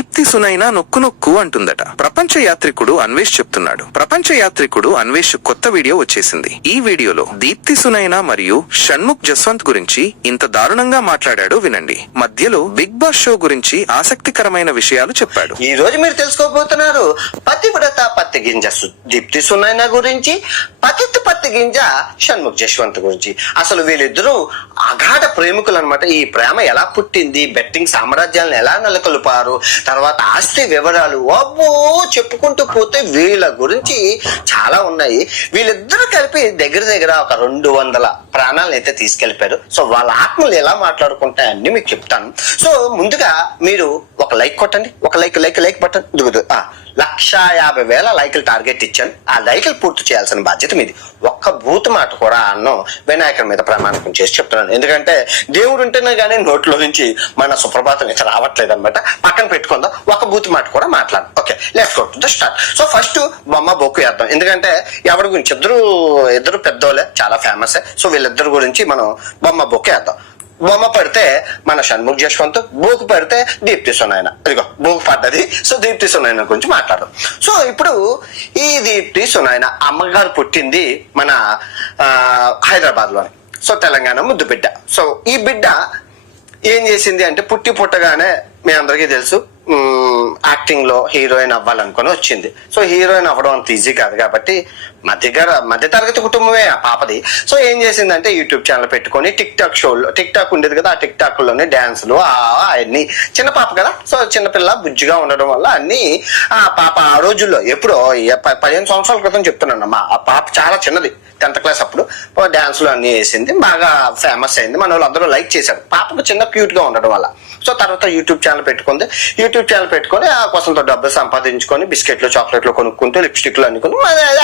దీప్తి సునైనా నొక్కు నొక్కు అంటుందట. ప్రపంచ యాత్రికుడు అన్వేష్ చెప్తున్నాడు. ప్రపంచ యాత్రికుడు అన్వేష్ కొత్త వీడియో వచ్చేసింది. ఈ వీడియోలో దీప్తి సునైనా మరియు షణ్ముఖ్ జస్వంత్ గురించి ఇంత దారుణంగా మాట్లాడాడు వినండి. మధ్యలో బిగ్ బాస్ షో గురించి ఆసక్తికరమైన విషయాలు చెప్పాడు. ఈ రోజు మీరు తెలుసుకోబోతున్నారు పతివ్రత పత్తి గింజ దీప్తి సునైనా గురించి, పత్తి గింజ షణ్ముఖ్ జస్వంత్ గురించి. అసలు వీళ్ళిద్దరూ అగాఢ ప్రేమికులు అనమాట. ఈ ప్రేమ ఎలా పుట్టింది, బెట్టింగ్ సామ్రాజ్యాలను ఎలా నెలకొల్పారు, తర్వాత ఆస్తి వివరాలు, అబ్బో చెప్పుకుంటూ పోతే వీళ్ళ గురించి చాలా ఉన్నాయి. వీళ్ళిద్దరూ కలిపి దగ్గర ఒక 200 ప్రాణాలను అయితే తీసుకెళ్లిపారు. సో వాళ్ళ ఆత్మలు ఎలా మాట్లాడుకుంటాయని మీకు చెప్తాను. సో ముందుగా మీరు ఒక లైక్ కొట్టండి, ఒక లైక్ బటన్ దిగుదు. 1,50,000 లైకులు టార్గెట్ ఇచ్చాను. ఆ లైకులు పూర్తి చేయాల్సిన బాధ్యత మీది. ఒక్క బూత్ మాట కూడా అన్నం వినాయకుడి మీద ప్రమాణకం చేసి చెప్తున్నాను. ఎందుకంటే దేవుడు ఉంటేనే కానీ నోట్లో నుంచి మన సుప్రభాతం అయితే రావట్లేదు అనమాట. పక్కన పెట్టుకుందాం, ఒక బూత్ మాట కూడా మాట్లాడు. Okay, let's go to the start. So first బొమ్మ బొక్కు వేద్దాం. ఎందుకంటే ఎవరి గురించి ఇద్దరు పెద్దోళ్ళే, చాలా ఫేమస్. సో వీళ్ళిద్దరు గురించి మనం బొమ్మ బొక్కు వేద్దాం. బొమ్మ పడితే మన షణ్ముఖ్ జస్వంత్, బోకు పడితే దీప్తి సునైనా. ఇదిగో బోకు పడ్డది. సో దీప్తి సునైనా గురించి మాట్లాడదాం. సో ఇప్పుడు ఈ దీప్తి సునైనా అమ్మగారు పుట్టింది మన హైదరాబాద్ లోని. సో తెలంగాణ ముద్దు బిడ్డ. సో ఈ బిడ్డ ఏం చేసింది అంటే పుట్టగానే మీ అందరికీ తెలుసు యాక్టింగ్ లో హీరోయిన్ అవ్వాలనుకుని వచ్చింది. సో హీరోయిన్ అవ్వడం అంత ఈజీ కాదు కాబట్టి మధ్య తరగతి కుటుంబమే ఆ పాపది. సో ఏం చేసిందంటే యూట్యూబ్ ఛానల్ పెట్టుకొని టిక్ టాక్ ఉండేది కదా, ఆ టిక్ టాక్ లోనే డాన్సులు అన్ని. చిన్న పాప కదా, సో చిన్నపిల్ల బుజ్జిగా ఉండడం వల్ల అన్ని ఆ పాప ఆ రోజుల్లో ఎప్పుడో 15 సంవత్సరాల క్రితం చెప్తున్నానమ్మా. ఆ పాప చాలా చిన్నది, 10th క్లాస్ అప్పుడు డాన్సులు అన్ని వేసింది, బాగా ఫేమస్ అయింది. మన వాళ్ళు అందరూ లైక్ చేశారు పాపకు చిన్న క్యూట్ గా ఉండడం వల్ల. సో తర్వాత యూట్యూబ్ ఛానల్ పెట్టుకుంది. యూట్యూబ్ ఛానల్ పెట్టుకొని ఆ కోసంతో డబ్బులు సంపాదించుకొని బిస్కెట్లు చాక్లెట్లు కొనుక్కుంటూ లిప్స్టిక్లు అనుకుని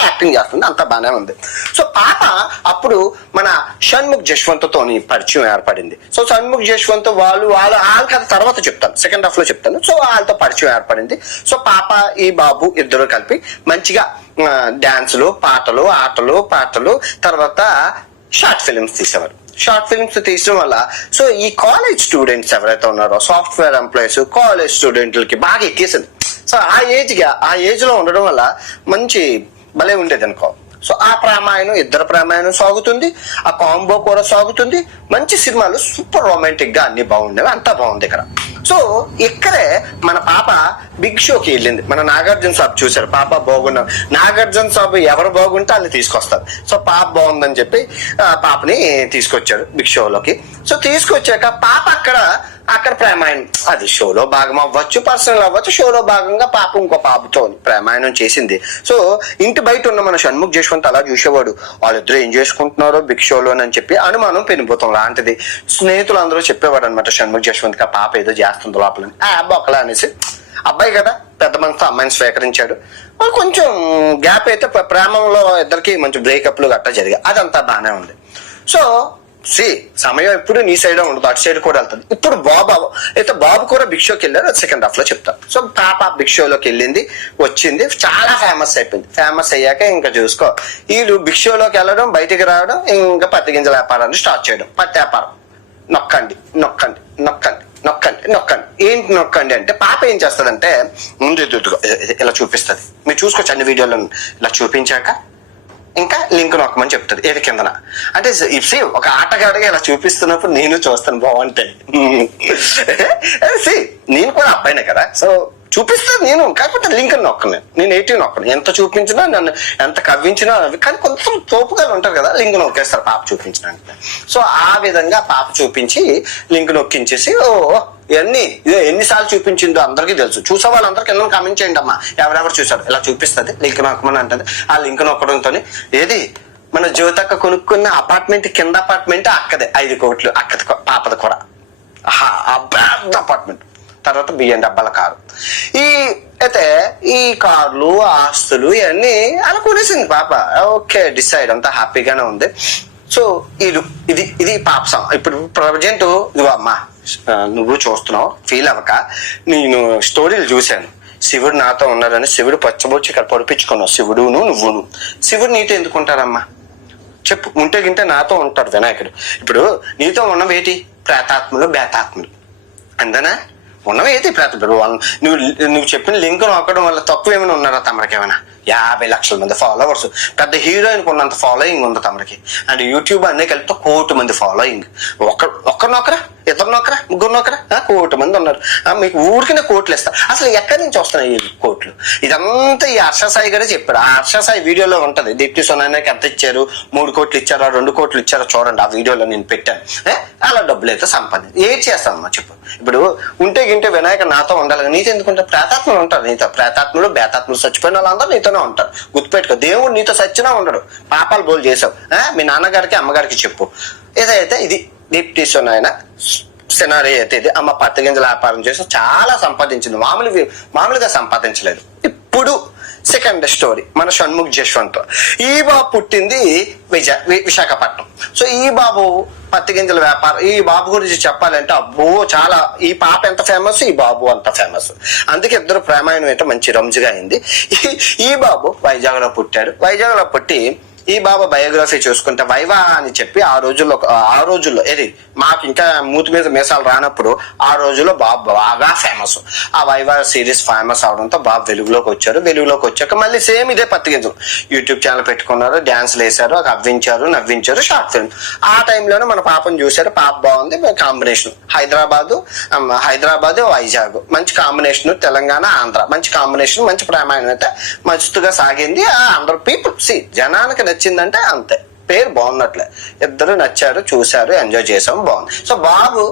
యాక్టింగ్ చేస్తుంది. అంతా బాగానే ఉంది. సో పాప అప్పుడు మన షణ్ముఖ్ జస్వంత్ తోని పరిచయం ఏర్పడింది. సో షణ్ముఖ్ జస్వంత్ వాళ్ళ కథ తర్వాత చెప్తాను, సెకండ్ హాఫ్ లో చెప్తాను. సో వాళ్ళతో పరిచయం ఏర్పడింది. సో పాప ఈ బాబు ఇద్దరు కలిపి మంచిగా డాన్సులు, పాటలు, తర్వాత షార్ట్ ఫిలిమ్స్ తీసేవారు. షార్ట్ ఫిల్మ్స్ తీయడం వల్ల సో ఈ కాలేజ్ స్టూడెంట్స్ ఎవరైతే ఉన్నారో, సాఫ్ట్వేర్ ఎంప్లాయీస్, కాలేజ్ స్టూడెంట్లకి బాగా ఎక్కేసింది. సో ఆ ఏజ్ లో ఉండడం వల్ల మంచి భలే ఉండేది అనుకో. సో ఇద్దరు ప్రేమాయణం సాగుతుంది, ఆ కాంబో కూడా సాగుతుంది. మంచి సినిమాలు సూపర్ రొమాంటిక్ గా అన్ని బాగుండేవి, అంతా బాగుంది ఇక్కడ. సో ఇక్కడే మన పాప బిగ్ షోకి వెళ్ళింది. మన నాగార్జున సాబ్ చూశారు పాప బాగున్నారు. నాగార్జున సాబ్ ఎవరు బాగుంటే వాళ్ళు తీసుకొస్తారు. సో పాప బాగుందని చెప్పి పాపని తీసుకొచ్చారు బిగ్ షోలోకి. సో తీసుకొచ్చాక పాప అక్కడ ప్రేమాయణం, అది షోలో భాగం అవ్వచ్చు, పర్సనల్ అవ్వచ్చు. షోలో భాగంగా పాప ఇంకో పాపతో ప్రేమాయణం చేసింది. సో ఇంటి బయట ఉన్న మన షణ్ముఖ్ జస్వంత్ అలా చూసేవాడు, వాళ్ళిద్దరూ ఏం చేసుకుంటున్నారో బిగ్ షోలోనని చెప్పి అనుమానం పెనిపోతాం లాంటిది. స్నేహితులు అందరూ చెప్పేవాడు అనమాట షణ్ముఖ్ జస్వంత్ కి పాప ఏదో చేస్తుంది లోపలని. బొక్కలా అనేసి అబ్బాయి కదా పెద్ద మనసుతో అమ్మాయిని స్వీకరించాడు. కొంచెం గ్యాప్ అయితే ప్రేమంలో ఇద్దరికి మంచి బ్రేకప్లు గట్టా జరిగాయి. అదంతా బాగానే ఉంది. సో సమయం ఎప్పుడు నీ సైడ్ ఉండదు, అటు సైడ్ కూడా వెళ్తుంది. ఇప్పుడు బాబు కూడా బిగ్ షోకి వెళ్ళారు, సెకండ్ హాఫ్ లో చెప్తాను. సో పాప బిగ్ షోలోకి వెళ్ళింది, వచ్చింది, చాలా ఫేమస్ అయిపోయింది. ఫేమస్ అయ్యాక ఇంకా చూసుకో, వీళ్ళు బిగ్ షోలోకి వెళ్ళడం, బయటికి రావడం, ఇంకా పత్తి గింజల వ్యాపారాన్ని స్టార్ట్ చేయడం. పత్తి వ్యాపారం, నొక్కండి. ఏంటి నొక్కండి అంటే పాప ఏం చేస్తుందంటే ముందు ఇలా చూపిస్తుంది. మీరు చూసుకోవచ్చు అన్ని వీడియోలో. ఇలా చూపించాక ఇంకా లింక్ నొక్కమని చెప్తుంది ఏది కిందన. అంటే ఒక ఆటగాడిగా ఇలా చూపిస్తున్నప్పుడు నేను చూస్తాను బాగుంటాయి. నేను కూడా అబ్బాయినే కదా, సో చూపిస్తాను నేను. కాకపోతే లింక్ నొక్కను, నేను 18 నొక్కను. ఎంత చూపించినా, నన్ను ఎంత కవ్వించినా, కానీ కొంచెం తోపుగా ఉంటారు కదా, లింక్ నొక్కేస్తారు పాప చూపించడానికి. సో ఆ విధంగా పాప చూపించి లింక్ నొక్కించేసి ఎన్నిసార్లు చూపించిందో అందరికీ తెలుసు. చూసే వాళ్ళందరికీ ఎందుకు కామెంట్ చేయండి అమ్మా, ఎవరెవరు చూసారు. ఇలా చూపిస్తుంది, లింక్ నొక్కమని అంటుంది. ఆ లింక్ నొక్కడంతో ఏది మన జ్యోతక్క కొనుక్కున్న అపార్ట్మెంట్ కింద అపార్ట్మెంట్ అక్కదే 5 కోట్లు, అక్కది పాపది కూడా పెద్ద అపార్ట్మెంట్. తర్వాత బియ్యం డబ్బాల కారు. అయితే ఈ కార్లు, ఆస్తులు ఇవన్నీ అలా కొనేసింది పాప. ఓకే, డిసైడ్, అంతా హ్యాపీగానే ఉంది. సో ఇది పాప ఇప్పుడు ప్రజెంట్ ఇదిగో అమ్మా, నువ్వు చూస్తున్నావు, ఫీల్ అవ్వక. నేను స్టోరీలు చూశాను, శివుడు నాతో ఉన్నారని. శివుడు పచ్చబొచ్చి ఇక్కడ పొడిపించుకున్నావు, శివుడును నువ్వును. శివుడు నీతో ఎందుకుంటారమ్మా చెప్పు? ఉంటే గింటే నాతో ఉంటాడు వినాయకుడు. ఇప్పుడు నీతో ఉన్నవేటి? ప్రేతాత్మలు, బేతాత్మలు. అందనా ఉన్నవి అయితే నువ్వు నువ్వు చెప్పిన లింక్ నొక్కడం వల్ల తక్కువ ఏమైనా ఉన్నారా తమరికేమైనా? 50 లక్షల మంది ఫాలోవర్స్, పెద్ద హీరోయిన్ ఉన్నంత ఫాలోయింగ్ ఉంది తమరికి. అండ్ యూట్యూబ్ అన్నీ కలిపితే 1 కోటి మంది ఫాలోయింగ్. ఒక్కరు నొక్కరా, ఇద్దరు నొక్కరా, ముగ్గురు నొక్కరా, 1 కోటి మంది ఉన్నారు. మీకు ఊరికినే కోట్లు ఇస్తారు. అసలు ఎక్కడి నుంచి వస్తున్నాయి ఈ కోట్లు? ఇదంతా ఈ హర్ష సాయి గారే చెప్పాడు. ఆ హర్ష సాయి వీడియోలో ఉంటది. దీప్తి సునైనాకి ఎంత ఇచ్చారు, 3 కోట్లు ఇచ్చారా, 2 కోట్లు ఇచ్చారా చూడండి. ఆ వీడియోలో నేను పెట్టాను. అలా డబ్బులు అయితే సంపాదించి ఏం చేస్తామమ్మా చెప్పు. ఇప్పుడు ఉంటే గింటే వినాయక నాతో ఉండాలి. నీతో ఎందుకుంటే ప్రేతాత్మలు ఉంటారు నీతో. ప్రేతాత్మలు బేతాత్మలు చచ్చిపోయిన వాళ్ళందరూ నీతోనే ఉంటారు. గుర్తుపెట్టుకో, దేవుడు నీతో సచ్చినా ఉండడు. పాపాలు బోలు చేసావు. మీ నాన్నగారికి అమ్మగారికి చెప్పు. ఏదైతే ఇది దీప్తి సునైనా సినారీ అయితే ఇది. అమ్మ పత్తి గింజల వ్యాపారం చేసి చాలా సంపాదించింది. మామూలుగా సంపాదించలేదు. ఇప్పుడు సెకండ్ స్టోరీ మన షణ్ముఖ్ జశ్వంత్. ఈ బాబు పుట్టింది విశాఖపట్నం. సో ఈ బాబు పత్తి గింజల వ్యాపారం. ఈ బాబు గురించి చెప్పాలంటే అబ్బో చాలా. ఈ పాప ఎంత ఫేమస్, ఈ బాబు అంత ఫేమస్. అందుకే ఇద్దరు ప్రేమాయణం అయితే మంచి రంజుగా అయింది. ఈ బాబు వైజాగ్ లో పుట్టాడు. వైజాగ్ లో పుట్టి ఈ బాబా బయోగ్రఫీ చూసుకుంటే వైవా అని చెప్పి ఆ రోజుల్లో ఏది మాకు ఇంకా మూతి మీద మీసాలు రానప్పుడు ఆ రోజుల్లో బాబు బాగా ఫేమస్. ఆ వైవా సిరీస్ ఫేమస్ అవడంతో బాబు వెలుగులోకి వచ్చారు. వెలుగులోకి వచ్చాక మళ్ళీ సేమ్ ఇదే పత్తి గింజలు యూట్యూబ్ ఛానల్ పెట్టుకున్నారు, డాన్స్లు వేశారు, అవ్వించారు, నవ్వించారు, షార్ట్ ఫిల్మ్. ఆ టైంలోనే మన పాపను చూశారు. పాప బాగుంది. కాంబినేషన్ హైదరాబాద్ వైజాగ్ మంచి కాంబినేషన్. తెలంగాణ ఆంధ్ర మంచి కాంబినేషన్. మంచి ప్రయాణం అయితే మస్తుగా సాగింది. అందరు పీపుల్ జనానికి నచ్చిందంటే అంతే, పేరు బాగున్నట్లే. ఇద్దరు నచ్చారు, చూశారు, ఎంజాయ్ చేసాం, బాగుంది. సో బాబు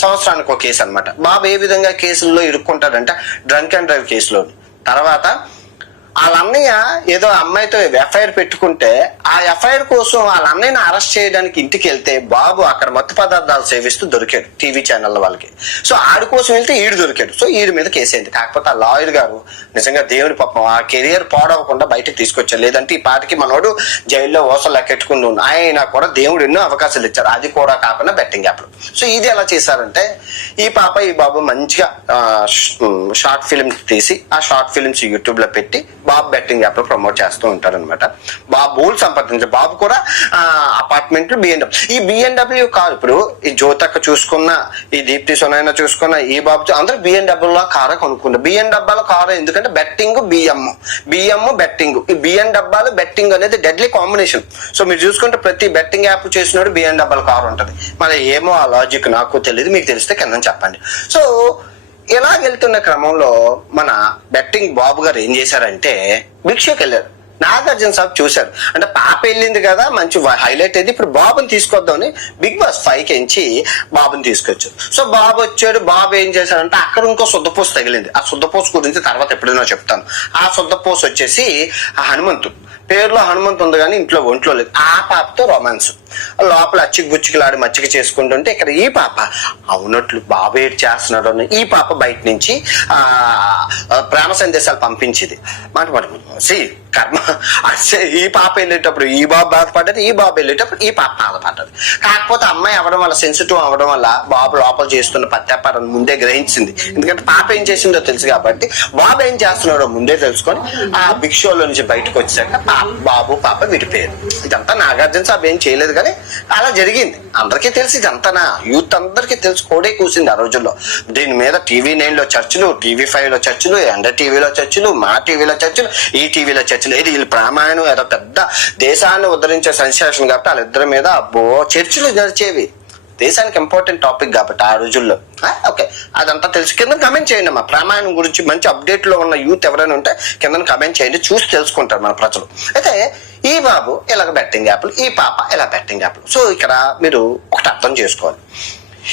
సంవత్సరానికి ఒక కేసు అనమాట. బాబు ఏ విధంగా కేసుల్లో ఇరుక్కుంటాడంటే డ్రంక్ అండ్ డ్రైవ్ కేసులో. తర్వాత వాళ్ళ అన్నయ్య ఏదో అమ్మాయితో ఎఫ్ఐఆర్ పెట్టుకుంటే ఆ ఎఫ్ఐఆర్ కోసం వాళ్ళ అన్నయ్యని అరెస్ట్ చేయడానికి ఇంటికి వెళ్తే బాబు అక్కడ మత్తు పదార్థాలు సేవిస్తూ దొరికాడు టీవీ ఛానల్ వాళ్ళకి. సో ఆడి కోసం వెళ్తే ఈడు దొరికాడు. సో ఈడి మీద కేసు అయింది. కాకపోతే ఆ లాయర్ గారు నిజంగా దేవుని పాపం ఆ కెరియర్ పాడవకుండా బయటకు తీసుకొచ్చారు. లేదంటే ఈ పాటికి మనోడు జైల్లో ఓసలు లెక్కెట్టుకుని ఉన్నాడు. ఆయన కూడా దేవుడు ఎన్నో అవకాశాలు ఇచ్చారు. అది కూడా కాకుండా బెట్టింగ్ యాప్లు. సో ఇది ఎలా చేశారంటే ఈ పాప ఈ బాబు మంచిగా షార్ట్ ఫిల్మ్స్ తీసి ఆ షార్ట్ ఫిల్మ్స్ యూట్యూబ్ లో పెట్టి బాబు బెట్టింగ్ యాప్ లో ప్రమోట్ చేస్తూ ఉంటారు అనమాట. బాబు బోల్ సంపాదించారు. బాబు కూడా అపార్ట్మెంట్ బిఎన్డబ్ల్యూ. ఈ బిఎన్డబ్ల్యూ కారు ఇప్పుడు ఈ జ్యోతక్క చూసుకున్న, ఈ దీప్తి సునైనా చూసుకున్న, ఈ బాబు అందరూ బిఎన్డబ్ల్యూ కారే కొనుక్కున్నారు. బిఎన్డబ్ల్యూ కారు ఎందుకంటే బెట్టింగ్ బిఎం బెట్టింగ్. ఈ బిఎన్డబ్ల్యూ బెట్టింగ్ అనేది డెడ్లీ కాంబినేషన్. సో మీరు చూసుకుంటే ప్రతి బెట్టింగ్ యాప్ చేసినప్పుడు బిఎన్డబ్ల్యూ కారు ఉంటుంది. మరి ఏమో ఆ లాజిక్ నాకు తెలియదు, మీకు తెలిస్తే కింద చెప్పండి. సో ఇలా వెళ్తున్న క్రమంలో మన బెట్టింగ్ బాబు గారు ఏం చేశారంటే భిక్షకు వెళ్ళారు. నాగార్జున సాబ్ చూశారు. అంటే పాప వెళ్ళింది కదా, మంచి హైలైట్ అయింది, ఇప్పుడు బాబుని తీసుకొద్దామని బిగ్ బాస్ 5 నుంచి బాబుని తీసుకొచ్చారు. సో బాబు వచ్చాడు. బాబు ఏం చేశారంటే అక్కడ ఇంకో శుద్ధపోసు తగిలింది. ఆ శుద్ధపోసు గురించి తర్వాత ఎప్పుడైనా చెప్తాను. ఆ శుద్ధపోసు వచ్చేసి ఆ హనుమంతు పేరులో హనుమంతు ఉంది కానీ ఇంట్లో ఒంట్లో లేదు. ఆ పాపతో రొమాన్స్ లోపల అచ్చికి బుచ్చికిలాడి మచ్చిక చేసుకుంటుంటే ఇక్కడ ఈ పాప అవునట్లు బాబు ఏడు చేస్తున్నాడు. ఈ పాప బయట నుంచి ప్రేమ సందేశాలు పంపించింది. కర్మ. ఈ పాప వెళ్ళేటప్పుడు ఈ బాబు బాధపడ్డది, ఈ బాబు వెళ్ళేటప్పుడు ఈ పాప బాధపడ్డది. కాకపోతే అమ్మాయి అవ్వడం వల్ల, సెన్సిటివ్ అవ్వడం వల్ల బాబు లోపల చేస్తున్న పత్యాపారం ముందే గ్రహించింది. ఎందుకంటే పాప ఏం చేసిందో తెలుసు కాబట్టి బాబు ఏం చేస్తున్నాడో ముందే తెలుసుకొని ఆ బిగ్ షోలో నుంచి బయటకు వచ్చాక బాబు పాప విడిపోయారు. ఇదంతా నాగార్జున సాబ్ ఏం చేయలేదు కానీ అలా జరిగింది. అందరికీ తెలిసి ఇదంతా యూత్ అందరికీ తెలిసి కోడే కూసింది ఆ రోజుల్లో. దీని మీద TV9 లో చర్చలు, TV5 లో చర్చలు, ఎండ టీవీలో చర్చలు, మా టీవీలో చర్చలు, ఈ టీవీలో చర్చలు. ఏది వీళ్ళు ప్రామాయణం ఏదో పెద్ద దేశాన్ని ఉద్ధరించే సెన్సేషన్ కాబట్టి వాళ్ళిద్దరి మీద అబ్బో చర్చలు నడిచేవి. దేశానికి ఇంపార్టెంట్ టాపిక్ కాబట్టి ఆ రోజుల్లో. ఓకే, అదంతా తెలుసు. కింద కమెంట్ చేయండి అమ్మా. ప్రామాయణం గురించి మంచి అప్డేట్ లో ఉన్న యూత్ ఎవరైనా ఉంటే కింద కమెంట్ చేయండి, చూసి తెలుసుకుంటారు మన ప్రజలు. అయితే ఈ బాబు ఇలాగ బెట్టింగ్ యాప్లు, ఈ పాప ఇలా బెట్టింగ్ యాప్లు. సో ఇక్కడ మీరు ఒకటి అర్థం చేసుకోవాలి.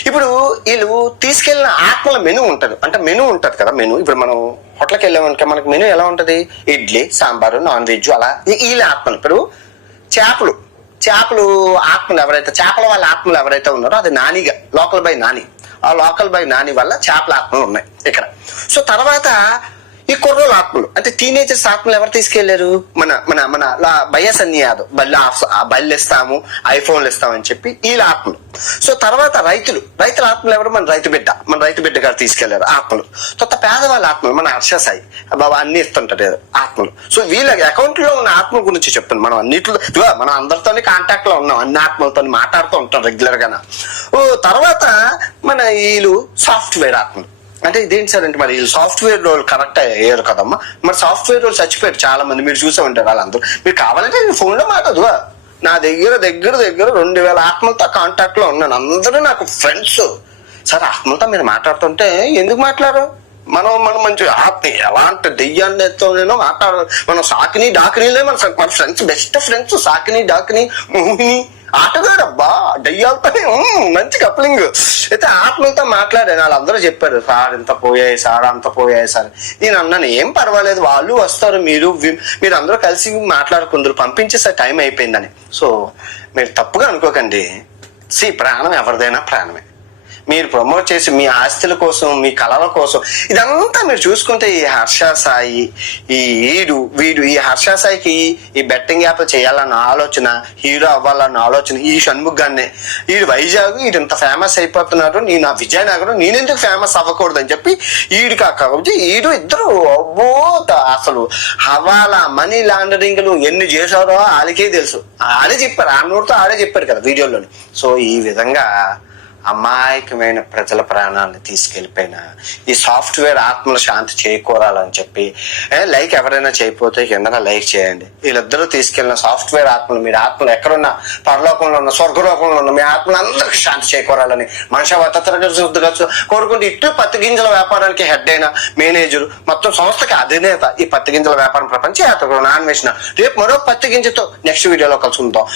ఇప్పుడు వీళ్ళు తీసుకెళ్లిన ఆత్మల మెనూ ఉంటది. అంటే మెనూ ఉంటది కదా, మెనూ. ఇప్పుడు మనం హోటల్కి వెళ్ళామనుక మనకి మెనూ ఎలా ఉంటది? ఇడ్లీ, సాంబారు, నాన్ వెజ్, అలా వీళ్ళ ఆత్మలు. ఇప్పుడు చేపలు ఆత్మలు ఎవరైతే, చేపల వాళ్ళ ఆత్మలు ఎవరైతే ఉన్నారో అది నానిగా, లోకల్ బై నాని. ఆ లోకల్ బై నాని వల్ల చేపల ఆత్మలు ఉన్నాయి ఇక్కడ. సో తర్వాత ఈ కుర్రోళ్ళ ఆత్మలు అంటే టీనేజర్స్ ఆత్మలు ఎవరు తీసుకెళ్లారు? మన మన మన బయ్యసన్ని యాదవ్ బళ్ళు ఇస్తాము, ఐఫోన్లు ఇస్తామని చెప్పి వీళ్ళ ఆత్మలు. సో తర్వాత రైతుల ఆత్మలు ఎవరు? మన రైతు బిడ్డ గారు తీసుకెళ్లారు ఆత్మలు. తర్వాత పేదవాళ్ళ ఆత్మలు మన హర్ష సాయి బాబా అన్ని ఇస్తుంటారు ఆత్మలు. సో వీళ్ళ అకౌంట్ లో ఉన్న ఆత్మల గురించి చెప్తాను. మనం అన్నిట్లో మనం అందరితోనే కాంటాక్ట్ లో ఉన్నాం, అన్ని ఆత్మలతో మాట్లాడుతూ ఉంటాం రెగ్యులర్ గా. తర్వాత మన వీళ్ళు సాఫ్ట్వేర్ ఆత్మలు. అంటే ఇదేంటి సార్ అంటే మరి సాఫ్ట్వేర్ రోల్ కరెక్ట్ అయ్యారు కదమ్మా, మరి సాఫ్ట్వేర్ రోల్ చచ్చిపోయారు చాలా మంది, మీరు చూసే ఉంటారు వాళ్ళందరూ. మీరు కావాలంటే నేను ఫోన్లో మాట్లాడుగా, నా దగ్గర 2000 ఆత్మలతో కాంటాక్ట్ లో ఉన్నాను, అందరూ నాకు ఫ్రెండ్స్. సార్ ఆత్మలతో మీరు మాట్లాడుతుంటే ఎందుకు మాట్లాడరు? మనం మంచి ఆత్మ ఎలాంటి దెయ్యాన్ని ఎత్తోనేనో మాట్లాడారు. మనం సాకిని డాకినీలే మన ఫ్రెండ్స్, బెస్ట్ ఫ్రెండ్స్. సాకిని డాకిని మోహిని ఆటగాడు అబ్బా, దెయ్యాలతోనే మంచి కప్లింగ్. అయితే ఆత్మలతో మాట్లాడాను, వాళ్ళందరూ చెప్పారు సార్ ఇంత పోయాయి సార్, అంత పోయాయి సార్. నేను అన్నాను ఏం పర్వాలేదు, వాళ్ళు వస్తారు, మీరు అందరూ కలిసి మాట్లాడుకుందరు, పంపించేసే టైం అయిపోయిందని. సో మీరు తప్పుగా అనుకోకండి. ప్రాణం ఎవరిదైనా ప్రాణమే. మీరు ప్రమోట్ చేసి మీ ఆస్తుల కోసం, మీ కళల కోసం ఇదంతా మీరు చూసుకుంటే, ఈ హర్ష సాయి, వీడు ఈ హర్ష సాయికి ఈ బెట్టింగ్ యాప్ చేయాలన్న ఆలోచన, హీరో అవ్వాలన్న ఆలోచన ఈ షణ్ముఖ్ గానే. వీడు వైజాగ్, వీడు ఇంత ఫేమస్ అయిపోతున్నాడు, నేను విజయనగరం నేనెందుకు ఫేమస్ అవ్వకూడదు అని చెప్పి వీడు ఇద్దరు అబ్బో అసలు హవాలా మనీ లాండరింగ్లు ఎన్ని చేశారో వాళ్ళకే తెలుసు. ఆడే చెప్పారు, ఆ నోటితో ఆడే చెప్పారు కదా వీడియోలోని. సో ఈ విధంగా అమాయకమైన ప్రజల ప్రాణాలను తీసుకెళ్లిపోయిన ఈ సాఫ్ట్వేర్ ఆత్మల శాంతి చేకూరాలని చెప్పి లైక్ ఎవరైనా చేయకపోతే కింద లైక్ చేయండి. వీళ్ళిద్దరూ తీసుకెళ్లిన సాఫ్ట్వేర్ ఆత్మలు, మీరు ఆత్మలు ఎక్కడున్నా, పరలోకంలో ఉన్న, స్వర్గలోకంలో ఉన్న మీ ఆత్మలు అందరికీ శాంతి చేకూరాలని మనిషి కోరుకుంటూ ఇటు పత్తి గింజల వ్యాపారానికి హెడ్ అయిన మేనేజర్, మొత్తం సంస్థకి అధినేత ఈ పత్తి గింజల వ్యాపారం ప్రపంచ యాత్ర నాన్వేషణ. రేపు మరో పత్తి గింజతో నెక్స్ట్ వీడియోలో కలుసుకుందాం.